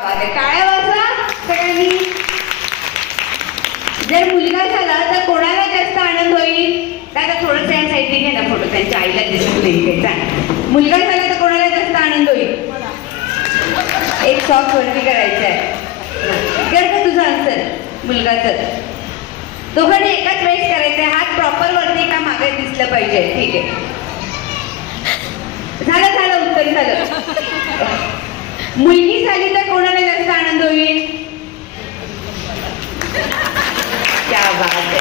टाळ्या वाजवा सगळ्यांनी. जर मुलगा झाला तर कोणाला जास्त आनंद होईल? त्याला थोडंसं या साईडने घे ना फोटो, त्यांच्या आईला दिसू दे. मुलगा झाला तर कोणाला जास्त आनंद होईल? एक सॉक्स वरती करायचं आहे. कर का तुझं आन्सर? मुलगाचं. दोघांनी एकाच वेळेस करायचंय. हात प्रॉपर वरती का मागे दिसलं पाहिजे. ठीक आहे, झालं झालं, उत्तर झालं. मुलगी झाली तर कोणाला जास्त आनंद होईल? क्या बात आहे.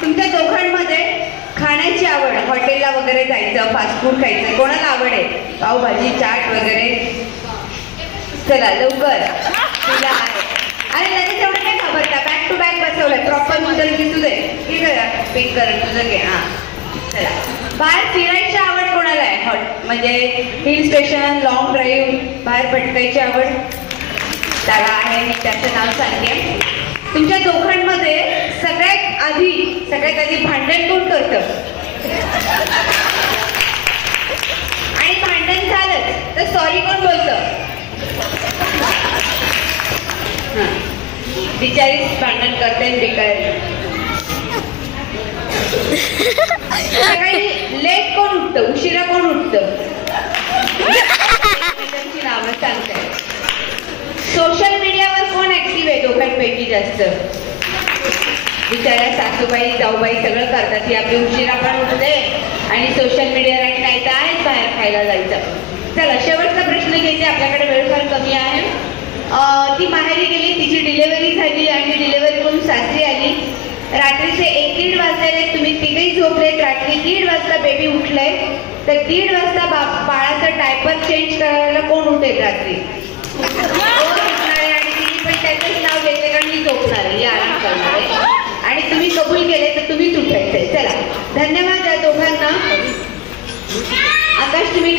तुमच्या दोघांमध्ये खाण्याची आवड, हॉटेलला वगैरे जायचं, फास्ट फूड खायचं, कोणाला आवड आहे? पावभाजी, चाट वगैरे. चला लवकर, तुला आहे. अरे लगेच एवढं काय घाबरता? बॅक टू बॅक बसवलंय, प्रॉपर उत्तर दिसू दे. ठीक आहे, पिक कर तुझं घे. हा चला. बाहेर फिरायची आवड कोणाला आहे? म्हणजे हिल स्टेशन, लॉंग ड्राईव्ह, बाहेर भटकायची आवड त्याला आहे. मी त्याचं नाव सांगते. तुमच्या दोघांमध्ये सगळ्यात आधी भांडण कोण करतं? आणि भांडण झालं तर सॉरी कोण बोलतं? बिचारीच भांडण करते बिचारी. सकाळी लेट कोण उठतं? उशिरा कोण उठतं? त्यांची नावं सांगताय. सोशल मीडियावर कोण ऍक्टिव्ह आहे दोघांपैकी जास्त? बिचाऱ्या सासूबाई जाऊबाई सगळं करतात. ती आपली उशिरा पण उठते आणि सोशल मीडियावर आणि नाही तर आहेच बाहेर खायला जायचं. चला शेवटचा प्रश्न घेते, आपल्याकडे वेळ फार कमी आहे. ती माहेरी गेली, तिची डिलिव्हरी झाली आणि डिलिव्हरी करून सासरी आली. रात्रीचे 1-1:30 वाजलेले, तुम्ही तिघेही झोपलेत. रात्री 1:30 वाजता बेबी उठलंय, तर 1:30 वाजता बाळाचं डायपर चेंज करायला कोण उठेल रात्री? आणि तिने पण त्याचंच नाव घेतलं कारण मी झोपणार आहे, आराम करणार आहे. आणि तुम्ही कबूल केले तर तुम्हीच उठायचंय. चला धन्यवाद या दोघांना. आकाश तुम्ही